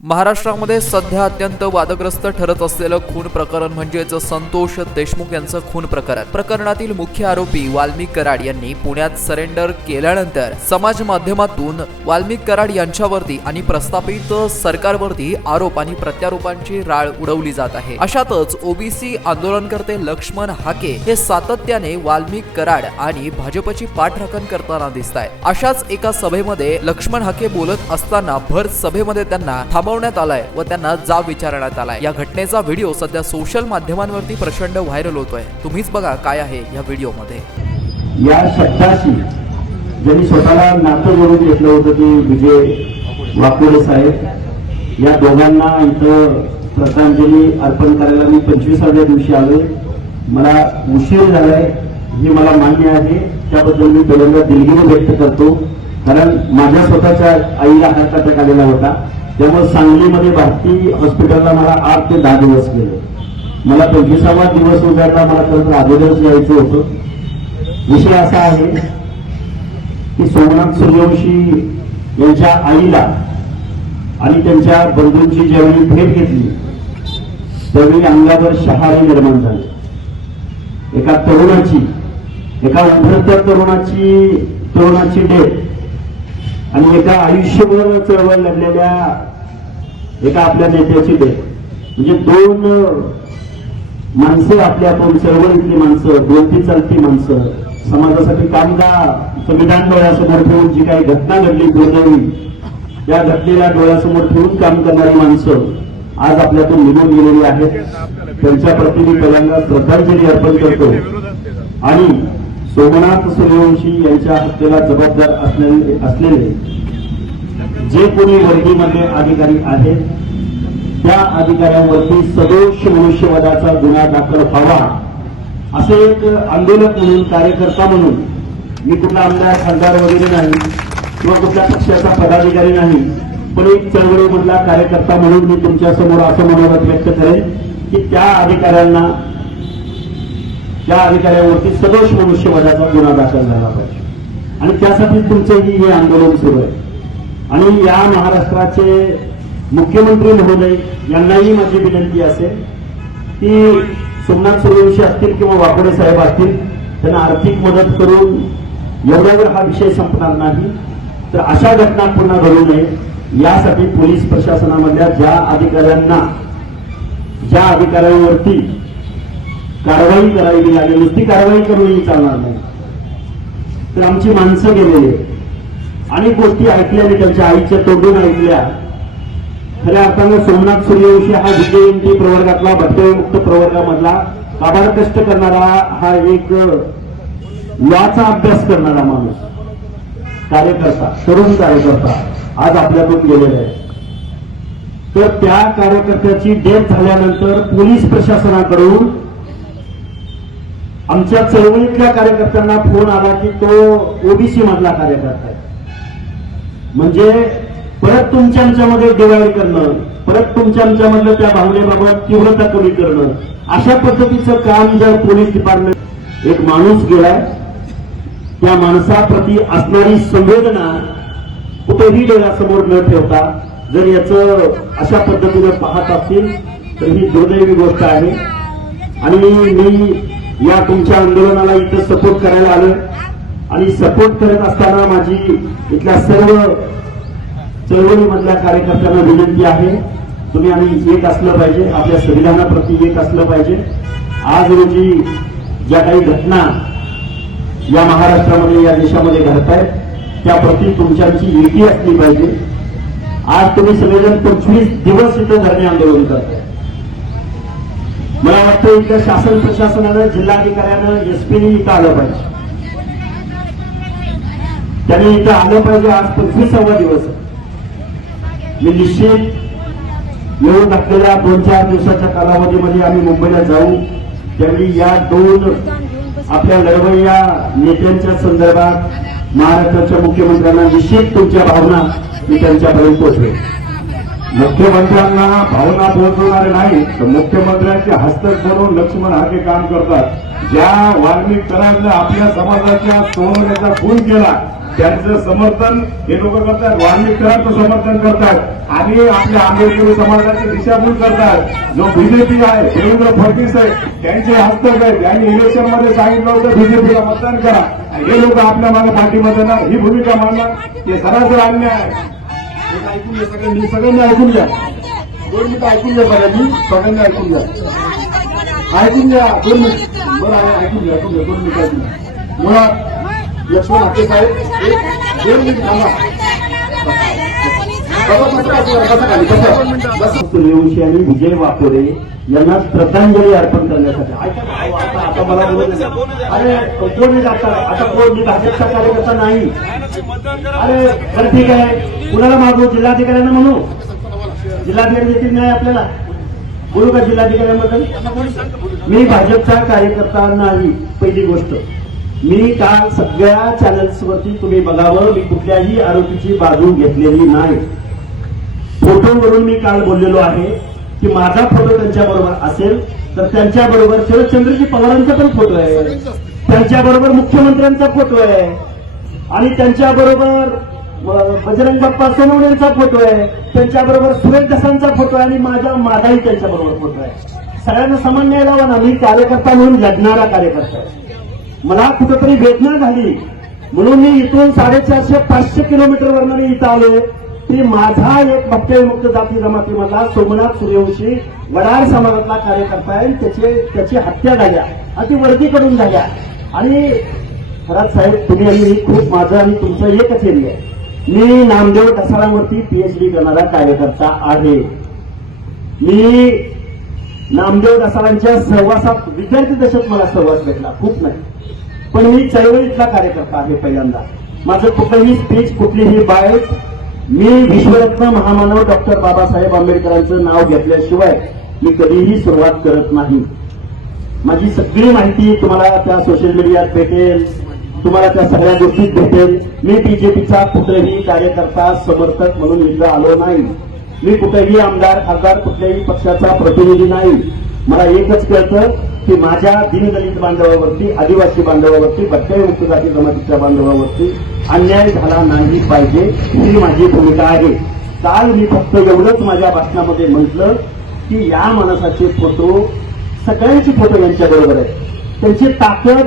महाराष्ट्रामध्ये सध्या अत्यंत वादग्रस्त ठरत असलेलं खून प्रकरण म्हणजेच संतोष देशमुख यांचं खून प्रकरण. प्रकरणातील मुख्य आरोपी वाल्मिक कराड यांनी पुण्यात सरेंडर केल्यानंतर समाज माध्यमातून वाल्मिक कराड यांच्यावरती आणि प्रस्थापित सरकारवरती आरोप आणि प्रत्यारोपांची राळ उडवली जात आहे. अशातच ओबीसी आंदोलनकर्ते लक्ष्मण हाके हे सातत्याने वाल्मिक कराड आणि भाजपची पाठराखण करताना दिसत आहेत अशाच एका सभेमध्ये लक्ष्मण हाके बोलत असताना भर सभेमध्ये त्यांना थांबवण्यात आलाय व त्यांना जाब विचारण्यात आलाय. या घटनेचा व्हिडिओ सध्या सोशल माध्यमांवरती प्रचंड व्हायरल होतोय. तुम्हीच बघा काय आहे या व्हिडिओमध्ये. या शब्दाशी ज्यांनी स्वतःला नातं जोडून घेतलं होतं ते विजय वाकोडे साहेब या दोघांना इथं श्रद्धांजली अर्पण करायला मी पंचवीसाव्या दिवशी आलोय. मला उशीर झालाय हे मला मान्य आहे. त्याबद्दल मी पहिल्यांदा दिलगिरी व्यक्त करतो. कारण माझ्या स्वतःच्या आईला हार्ट आलेला होता. तेव्हा सांगलीमध्ये भारती हॉस्पिटलला मला आठ ते दहा दिवस गेले. मला पंचवीसावा दिवस उजाडला मला खरं अगोदरच यायचं होतं. विषय असा आहे की सोमनाथ सूर्यवंशी यांच्या आईला आणि त्यांच्या बंधूंची ज्यावेळी भेट घेतली त्यावेळी अंगावर शहारे निर्माण झाले. एका तरुणाची एका उभरत्या तरुणाची तरुणाची डेथ आणि एका आयुष्यभर चळवळ लढलेल्या एका आपल्या नेत्याची भेट म्हणजे दोन माणसं आपल्या आपण चळवळीतली माणसं बोलती चालती माणसं समाजासाठी कामगार संविधान डोळ्यासमोर ठेवून जी काही घटना घडली दुर्दैवी या घटनेला डोळ्यासमोर ठेवून काम करणारी माणसं आज आपल्यातून निघून गेलेली आहेत. त्यांच्या प्रति मी पहिल्यांदा श्रद्धांजली अर्पण करतो. आणि सोमनाथ सूर्यवंशी यांच्या हत्येला जबाबदार असलेले जे कोणी वर्गीमध्ये अधिकारी आहेत त्या अधिकाऱ्यांवरती सदोष मनुष्यवादाचा गुन्हा दाखल व्हावा असे एक आंदोलक म्हणून कार्यकर्ता म्हणून मी कुठला आमदार खासदार वगैरे नाही किंवा कुठल्या पक्षाचा पदाधिकारी नाही पण एक चळवळीमधला कार्यकर्ता म्हणून मी तुमच्यासमोर असं मनोगत व्यक्त करेन की त्या अधिकाऱ्यांना त्या अधिकाऱ्यावरती सदोष मनुष्यवधाचा गुन्हा दाखल झाला पाहिजे. आणि त्यासाठी तुमचंही हे आंदोलन सुरू आहे. आणि या महाराष्ट्राचे मुख्यमंत्री महोदय यांनाही माझी विनंती असेल की सोमनाथ सूर्यवंशी असतील किंवा वाकोडे साहेब असतील त्यांना आर्थिक मदत करून एवढ्यावर हा विषय संपणार नाही. तर अशा घटना पुन्हा घडू नये. यासाठी पोलीस प्रशासनामधल्या ज्या अधिकाऱ्यांना ज्या अधिकाऱ्यांवरती कारवाई करावी लागेल. नुसती कारवाई करूनही चालणार नाही. तर आमची माणसं गेलेली अनेक गोष्टी ऐकल्या आणि त्यांच्या आईच्या तोंडून ऐकल्या. खऱ्या अर्थानं सोमनाथ सूर्यवंशी हा विजयंती प्रवर्गातला भटकमुक्त प्रवर्गामधला आभार कष्ट करणारा हा एक लॉचा अभ्यास करणारा माणूस. कार्यकर्ता तरुण कार्यकर्ता आज आपल्यातून गेलेला आहे. तर त्या कार्यकर्त्याची डेथ झाल्यानंतर पोलीस प्रशासनाकडून आमच्या चळवळीतल्या कार्यकर्त्यांना फोन आला की तो ओबीसी मधला कार्यकर्ता आहे. म्हणजे परत तुमच्या आमच्यामध्ये डिवाईड करणं परत तुमच्या आमच्यामधलं त्या भावनेबाबत तीव्रता कमी करणं अशा पद्धतीचं काम जर पोलीस डिपार्टमेंट एक माणूस गेलाय त्या माणसाप्रती असणारी संवेदना कुठेही डोळ्यासमोर न ठेवता जर याचं अशा पद्धतीने पाहत असतील तर ही दुर्दैवी गोष्ट आहे. आणि मी या तुमच्या आंदोलनाला इथं सपोर्ट करायला आलोय. आणि सपोर्ट करत असताना माझी इथल्या सर्व चळवळीमधल्या कार्यकर्त्यांना विनंती आहे. तुम्ही आम्ही एक असलं पाहिजे आपल्या संविधानाप्रती एक असलं पाहिजे. आज रोजी ज्या काही घटना या महाराष्ट्रामध्ये या देशामध्ये घडत आहेत त्याप्रती तुमच्याची एकी असली पाहिजे. आज तुम्ही सगळेजण पंचवीस दिवस इथं धरणे आंदोलन करताय. मला वाटतं इथं शासन प्रशासनानं जिल्हाधिकाऱ्यानं एसपीने इथं आलं पाहिजे. त्यांनी इथं आलं पाहिजे आज पंचवीसावा दिवस. मी निश्चित येऊन टाकलेल्या दोन चार दिवसाच्या कालावधीमध्ये आम्ही मुंबईला जाऊ. त्यावेळी या दोन आपल्या लढवय्या नेत्यांच्या संदर्भात महाराष्ट्राच्या मुख्यमंत्र्यांना निश्चित तुमच्या भावना मी त्यांच्यापर्यंत पोहोचवेल मुख्यमंत्र्यांना भावना पोहोचवणारे नाही तर मुख्यमंत्र्यांचे हस्तक धरून लक्ष्मण हाके काम करतात. ज्या वाल्मिक आपल्या समाजाच्या सोनवण्याचा खून केला त्यांचं समर्थन हे लोक करतात वाल्मिकरांचं समर्थन करतात. आणि आपल्या आंबेडकरी समाजाची दिशाभूल करतात. जो बीजेपी आहे देवेंद्र फडणवीस आहे त्यांचे हस्तक आहे त्यांनी इलेक्शनमध्ये सांगितलं होतं बीजेपीला मतदान करा. हे लोक आपल्या मागे पाठीमध्ये ना ही भूमिका मांडणार हे सरासर अन्याय आहे. ऐकून घ्या सगळ्यांनी सगळ्यांनी ऐकून घ्या. दोन मिनिटं ऐकून घ्या सगळ्यांनी सगळ्यांनी ऐकून घ्या. ऐकून घ्या दोन मिनिट. बरं आहे ऐकून घ्या ऐकून घ्या दोन मिनिटं ऐकून घ्या. मुळात लक्ष्मण हाके साहेब दोन मिनिट थांबा. सूर्यवंशी आणि विजय वाकोरे यांना श्रद्धांजली अर्पण करण्यासाठी. आता आता मला बोलू द्या. अरे कोण आता? आता कोण? मी भाजपचा कार्यकर्ता नाही. अरे बरं ठीक आहे. कुणाला मागू? जिल्हाधिकाऱ्यांना म्हणू? जिल्हाधिकारी देतील न्याय आपल्याला. बोलू का जिल्हाधिकाऱ्यांबद्दल? मी भाजपचा कार्यकर्ता नाही पहिली गोष्ट. मी काल सगळ्या चॅनल्सवरती तुम्ही बघावं मी कुठल्याही आरोपीची बाजू घेतलेली नाही. फोटोवरून मी काल बोललेलो आहे की माझा फोटो त्यांच्या बरोबर असेल तर त्यांच्या बरोबर शरदचंद्रजी पवारांचा पण फोटो आहे. त्यांच्या बरोबर मुख्यमंत्र्यांचा फोटो आहे. आणि त्यांच्या बरोबर बजरंग बाप्पा सोनवण्यांचा फोटो आहे. त्यांच्याबरोबर सुरेश दसांचा फोटो आहे आणि माझा माझाही त्यांच्या बरोबर फोटो आहे. सगळ्यांना समान न्याय लावा ना मी कार्यकर्ता म्हणून लढणारा कार्यकर्ता आहे. मला कुठेतरी वेदना झाली म्हणून मी इथून साडेचारशे पाचशे किलोमीटर मी इथं आलो. ती माझा एक भक्तविमुक्त जाती जमातीमधला सोमनाथ सूर्यवंशी वडार समाजातला कार्यकर्ता आहे. आणि त्याचे त्याची हत्या झाल्या. आणि ती वर्दीकडून झाल्या. आणि खरात साहेब तुम्ही आणि खूप माझं आणि तुमचं एकच एरिया आहे. मी नामदेव ढसाळांवरती पीएचडी करणारा कार्यकर्ता आहे. मी नामदेव दसारांच्या सहवासात विद्यार्थी दशेत मला सहवास भेटला खूप नाही. पण मी चळवळीतला कार्यकर्ता आहे पहिल्यांदा. माझं कुठलंही स्पीच कुठलीही बायट मी विश्वरत्न महामानव डॉक्टर बाबासाहेब आंबेडकरांचं नाव घेतल्याशिवाय मी कधीही सुरुवात करत नाही. माझी सगळी माहिती तुम्हाला त्या सोशल मीडियात भेटेल. तुम्हाला त्या सगळ्या गोष्टीत भेटेल. मी बीजेपीचा कुठलाही कार्यकर्ता समर्थक म्हणून इथं आलो नाही. मी कुठेही आमदार खासदार कुठल्याही पक्षाचा प्रतिनिधी नाही. मला एकच कळतं की माझ्या दिनदलित बांधवावरती आदिवासी बांधवावरती भटक्या उपजाती जमातीच्या बांधवावरती अन्याय झाला नाही पाहिजे ही माझी भूमिका आहे. काल मी फक्त एवढंच माझ्या भाषणामध्ये म्हटलं की या माणसाचे फोटो सगळ्यांचे फोटो यांच्या बरोबर आहे त्यांची ताकद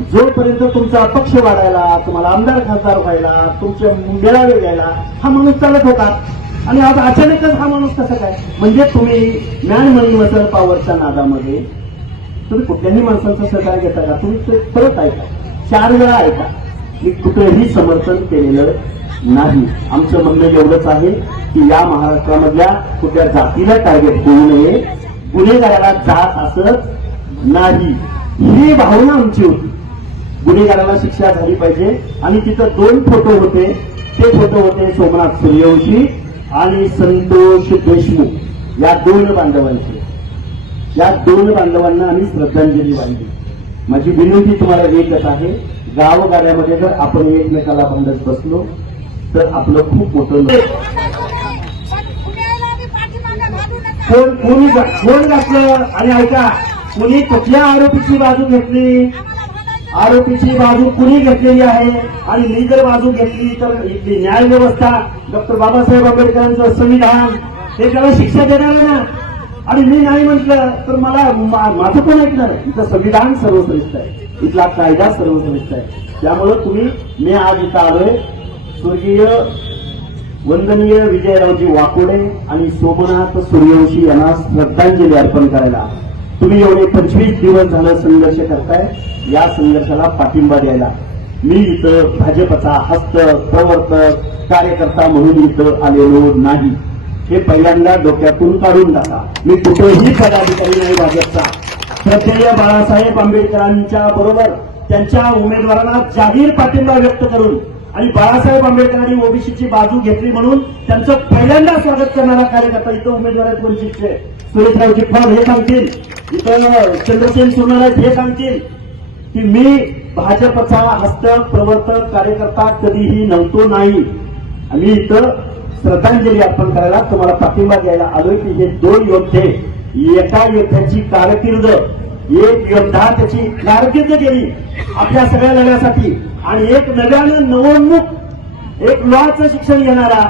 जोपर्यंत तुमचा पक्ष वाढायला तुम्हाला आमदार खासदार व्हायला तुमच्या मेळावे घ्यायला हा माणूस चालत होता. आणि आज अचानकच हा माणूस कसा काय? म्हणजे तुम्ही ज्ञान मनी मसल पॉवरच्या नादामध्ये तुम्ही कुठल्याही माणसांचं सहकार्य घेता का? तुम्ही ते परत ऐका. चार वेळा ऐका. मी कुठेही समर्थन केलेलं नाही. आमचं म्हणणं एवढंच आहे की या महाराष्ट्रामधल्या कुठल्या जातीला टार्गेट होऊ नये. गुन्हेगाराला जात असत नाही. ही भावना आमची होती. गुन्हेगाराला शिक्षा झाली पाहिजे. आणि तिथं दोन फोटो होते. ते फोटो होते सोमनाथ सूर्यवंशी आणि संतोष देशमुख. या दोन बांधवांचे. या दोन बांधवांना आम्ही श्रद्धांजली वाहिली. माझी विनंती तुम्हाला एकच आहे. गावगाड्यामध्ये जर आपण एकमेकाला भांडत बसलो तर आपलं खूप मोठं कोण कोणी कोण घातलं आणि ऐका कोणी कुठल्या आरोपीची बाजू घेतली? आरोपीची बाजू कुणी घेतलेली आहे आणि मी जर बाजू घेतली तर इथली न्याय व्यवस्था डॉक्टर बाबासाहेब आंबेडकरांचं संविधान हे त्याला शिक्षा देणार आहे ना? आणि मी नाही म्हटलं तर मला माझं पण ऐकणार इथं संविधान सर्वश्रेष्ठ आहे. इथला कायदा सर्वश्रेष्ठ आहे. त्यामुळं तुम्ही मी आज इथं आलोय. स्वर्गीय वंदनीय विजयरावजी वाकोडे आणि सोमनाथ सूर्यवंशी यांना श्रद्धांजली अर्पण करायला तुम्ही एवढे पंचवीस दिवस झालं संघर्ष करताय. या संघर्षाला पाठिंबा द्यायला. मी इथं भाजपचा हस्त प्रवर्तक कार्यकर्ता म्हणून इथं आलेलो नाही. हे पहिल्यांदा डोक्यातून काढून टाका. मी कुठेही पदाधिकारी नाही भाजपचा. प्रत्यय बाळासाहेब आंबेडकरांच्या बरोबर त्यांच्या उमेदवारांना जाहीर पाठिंबा व्यक्त करून आणि बाळासाहेब आंबेडकरांनी ओबीसीची बाजू घेतली म्हणून त्यांचं पहिल्यांदा स्वागत करणारा कार्यकर्ता इथं उमेदवार आहेत वंचितचे सुरेशराव जिप्पाल हे सांगतील. इथं चंद्रसेन सुरनारायण हे सांगतील. की मी भाजपचा हस्तक प्रवर्तक कार्यकर्ता कधीही नव्हतो नाही. आम्ही इथं श्रद्धांजली अर्पण करायला तुम्हाला पाठिंबा द्यायला आलोय की हे दोन योद्धे एका योद्ध्याची कारकीर्द एक योद्धा त्याची कारकीर्द केली आपल्या सगळ्या लढ्यासाठी. आणि एक नव्यानं नवोन्मुख एक लॉचं शिक्षण घेणारा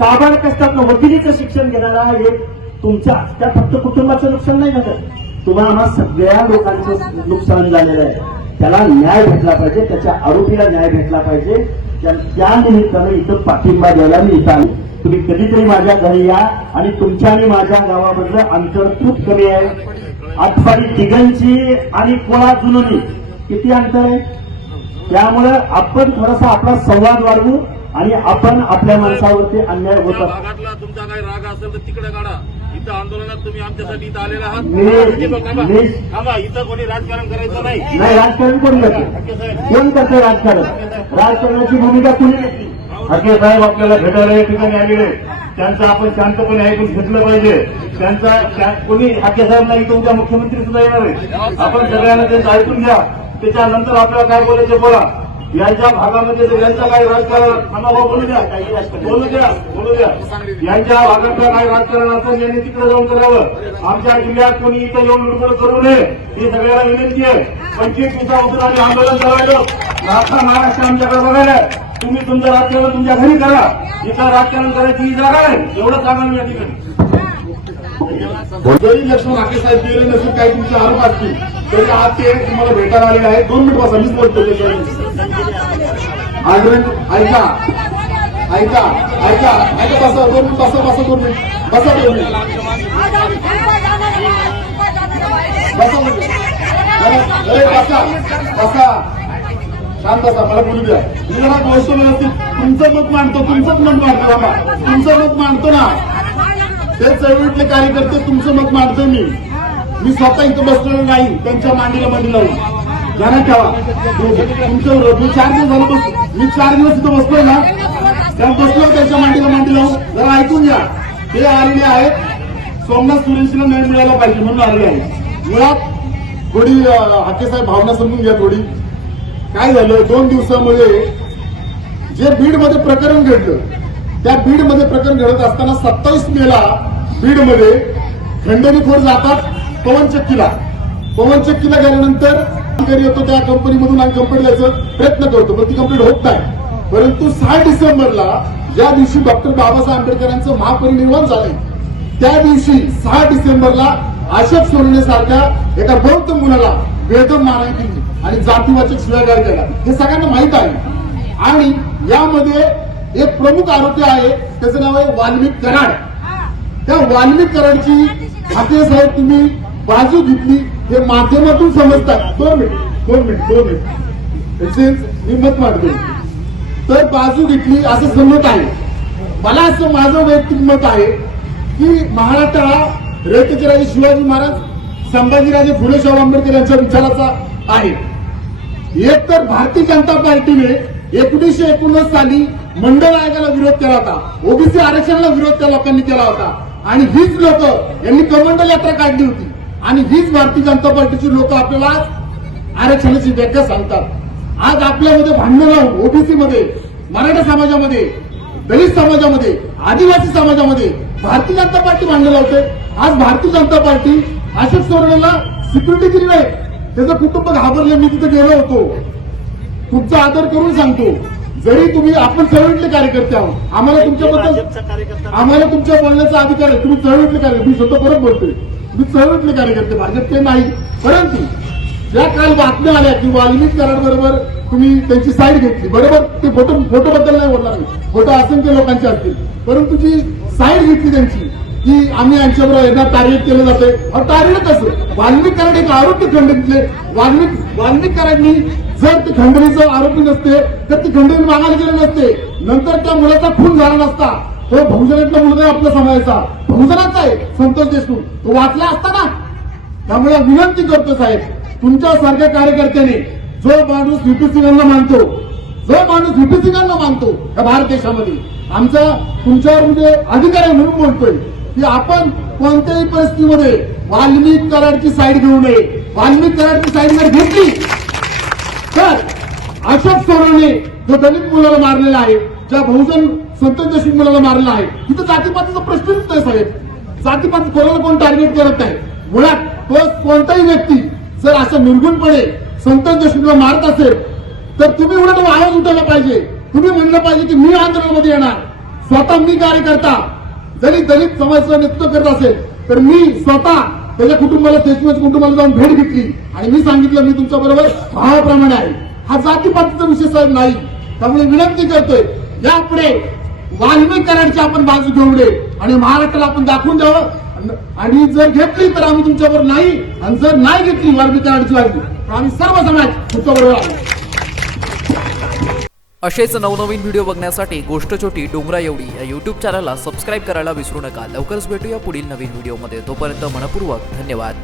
ताबड कष्टात वकिलीचं शिक्षण घेणारा एक तुमच्या त्या फक्त कुटुंबाचं नुकसान नाही घडत तुम्हाला सगळ्या लोकांचं नुकसान झालेलं आहे. त्याला न्याय भेटला पाहिजे त्याच्या आरोपीला न्याय भेटला पाहिजे. त्या त्या निमित्तानं इथं पाठिंबा द्यायला मी इथं आलो. तुम्ही कधीतरी माझ्या घरी या आणि तुमच्या आणि माझ्या गावामधलं अंतर खूप कमी आहे. आठवाडी तिघांची आणि कोळा जुनोनी किती अंतर आहे? त्यामुळं आपण थोडासा आपला संवाद वाढवू आणि आपण आपल्या माणसावरती अन्याय भागातला तुमचा काही राग असेल तर तिकडे काढा. इथं आंदोलनात तुम्ही आमच्यासाठी इथं आलेला आहात. मी- ठीक आहे, थांबा. मी- थांबा इथं कोणी राजकारण करायचं नाही. नाही राजकारण कोण करते? कोण करते राजकारण? राजकारणाची भूमिका कुणी घेतली? हाके साहेब आपल्याला भेटायला या ठिकाणी आलेले. त्यांचं आपण शांतपणे ऐकून घेतलं पाहिजे. त्यांचा कोणी हाके साहेब नाही तर उद्या मुख्यमंत्री सुद्धा येणार आहे. आपण सगळ्यांना त्यांचं ऐकून घ्या. त्याच्यानंतर आपल्याला काय बोलायचं बोला. यांच्या भागामध्ये जर यांचं काही राजकारण थांबा बोलू द्या. बोलू द्या बोलू द्या. यांच्या भागातलं काही राजकारण असेल यांनी तिकडे जाऊन करावं. आमच्या जिल्ह्यात कोणी इथं येऊन लुडबड करू नये. ही सगळ्याला विनंती आहे. पंचवीस दिवसापासून आम्ही आंदोलन करायचं लाखा महाराष्ट्र आमच्याकडे बघायला तुम्ही तुमचं राजकारण तुमच्या घरी करा. इथं राजकारण करायची ही जागा आहे. एवढं जागा मी या ठिकाणी. जरी लक्ष्मण हाके साहेब गेले नसेल काही तुमचे आरोप असतील तरी आज ते तुम्हाला भेटायला आलेले आहेत. दोन मिनिट बसा मीच बोलतो त्याच्यावर ऐका. ऐका ऐका ऐका बसा दोन मिनिट बसा बसा दोन मिनिट. बसा दोन मिनिट. बसा बसा बसा. शांत बसा मला बोलू द्या. मी जरा गोष्ट व्यवस्थित तुमचं मत मांडतो तुमचंच मत मांडतो बाबा. तुमचं मत मांडतो ना. ते चळवळीतले कार्यकर्ते तुमचं मत मांडतो मी. मी स्वतः इथं बसलेलो नाही त्यांच्या मांडीला मांडी लावून ध्यानात ठेवा. तुमचं मी चार दिवस झालो बस मी चार दिवस इथं बसलोय ना. त्या बसलो त्यांच्या मांडीला मांडी लावून जरा ऐकून घ्या. ते आलेले आहेत. सोमनाथ सुरेशला न्याय मिळायला पाहिजे म्हणून आलेले आहेत. मुळात थोडी हाके साहेब भावना समजून घ्या थोडी. काय झालं? दोन दिवसामध्ये जे बीडमध्ये प्रकरण घडलं त्या बीडमध्ये प्रकरण घडत असताना सत्तावीस मेला बीडमध्ये खंडणीखोर जातात पवन चक्कीला. पवन चक्कीला गेल्यानंतर अधिकारी येतो त्या कंपनीमधून आणि कंपनी जायचं प्रयत्न करतो पण ती कंप्लीट होत नाही. परंतु सहा डिसेंबरला ज्या दिवशी डॉक्टर बाबासाहेब आंबेडकरांचं महापरिनिर्वाण झालंय त्या दिवशी सहा डिसेंबरला अशोक सोनवणे सारख्या एका बौद्ध मुलाला वेदम मानाय दिली आणि जातीवाचक शिवागाळ केला हे सगळ्यांना माहीत आहे. आणि यामध्ये एक प्रमुख आरोपी आहे त्याचं नाव आहे वाल्मिक कराड. त्या वाल्मिक कराडची खाते साहेब तुम्ही बाजू घेतली हे माध्यमातून समजतात दोन मिनिट दोन मिनिट दोन मिनिट. मी मत मांडतो. तर बाजू घेतली असं समजत आहे. मला असं माझं वैयक्तिक मत आहे की महाराष्ट्र हा रयतेचे शिवाजी महाराज संभाजीराजे फुले शाहू आंबेडकर यांच्या विचाराचा आहे. एक तर भारतीय जनता पार्टीने एकोणीसशे एकोणनव्वद साली मंडळ आयोगाला विरोध केला होता. ओबीसी आरक्षणाला विरोध त्या लोकांनी केला होता. आणि हीच लोक यांनी कमंडल यात्रा काढली होती. आणि हीच भारतीय जनता पार्टीची लोक आपल्याला आज आरक्षणाची व्याख्या सांगतात. आज आपल्यामध्ये भांडण लावून ओबीसी मध्ये मराठा समाजामध्ये दलित समाजामध्ये आदिवासी समाजामध्ये भारतीय जनता पार्टी भांडण लावते. आज भारतीय जनता पार्टी अशोक सोरेला सिक्युरिटी दिली नाही. त्याचं कुटुंब घाबरले मी तिथे गेलो होतो. तुमचा आदर करून सांगतो. जरी तुम्ही आपण चळवळीतले कार्यकर्ते आहोत. आम्हाला तुमच्याबद्दल आम्हाला तुमच्या बोलण्याचा अधिकार आहे. तुम्ही चळवळीतले कार्यकर्ते मी स्वतः परत बोलतोय. तुम्ही चळवळीतले कार्यकर्ते भाजपचे नाही. परंतु ज्या काल बातम्या आल्या की वाल्मिक कराड बरोबर तुम्ही त्यांची साईड घेतली. बरोबर? ते फोटो फोटो बद्दल नाही बोलणार मी. फोटो असंख्य लोकांचे असतील. परंतु जी साईड घेतली त्यांची की आम्ही यांच्याबरोबर यांना टार्गेट केलं जाते. टार्गेट कसं? वाल्मिक कराड आरोपी खंडणीतले वाल्मिक वाल्मिक कराडनी जर ते खंडणीचं आरोपी नसते तर ती खंडणी मागायला गेले नसते. नंतर त्या मुलाचा खून झाला नसता. तो बहुजनातला मुलगा आपला आपल्या समाजाचा. बहुजनाचा आहे संतोष देशमुख. तो वाचला असता ना? त्यामुळे विनंती करतो साहेब तुमच्यासारख्या कार्यकर्त्याने जो माणूस व्हीपी सिंगांना मानतो जो माणूस व्हीपी सिंगांना मानतो या भारत देशामध्ये आमचा तुमच्यावर म्हणजे अधिकार आहे म्हणून बोलतोय. की आपण कोणत्याही परिस्थितीमध्ये वाल्मिक कराडची साईड घेऊ नये. वाल्मिक कराडची साईड जर घेतली तर अशोक सोनवणे जो दलित मुलाला मारलेला आहे ज्या बहुजन संत देशमुख मुलाला मारलेला आहे तिथं जातीपातीचा प्रश्नच नाही साहेब. जातीपात कोणाला कोण टार्गेट करत नाही मुळात तो कोणताही व्यक्ती जर असं निर्गुणपणे संतोष देशमुखला मारत असेल तर तुम्ही उलट आवाज उठवला पाहिजे. तुम्ही म्हणलं पाहिजे की मी आंदोलनामध्ये येणार. स्वतः मी कार्यकर्ता. जरी दलित समाजाचं नेतृत्व करत असेल तर मी स्वतः त्याच्या कुटुंबाला देशमुख कुटुंबाला जाऊन भेट घेतली. आणि मी सांगितलं मी तुमच्या बरोबर भावाप्रमाणे आहे. हा जातीपातीचा विषय साहेब नाही. त्यामुळे विनंती करतोय यापुढे वाल्मिक कराडची आपण बाजू घेऊन नये आणि महाराष्ट्राला आपण दाखवून द्यावं. आणि- जर घेतली तर आम्ही तुमच्यावर नाही आणि जर नाही घेतली वाल्मिक कराडची बाजू तर आम्ही सर्व समाज तुमच्याबरोबर आहे असेच नवनवीन व्हिडिओ बघण्यासाठी गोष्ट छोटी डोंगरा एवढी या यूट्यूब चॅनलला सबस्क्राईब करायला विसरू नका. लवकरच भेटूया पुढील नवीन व्हिडिओमध्ये. तोपर्यंत मनपूर्वक धन्यवाद.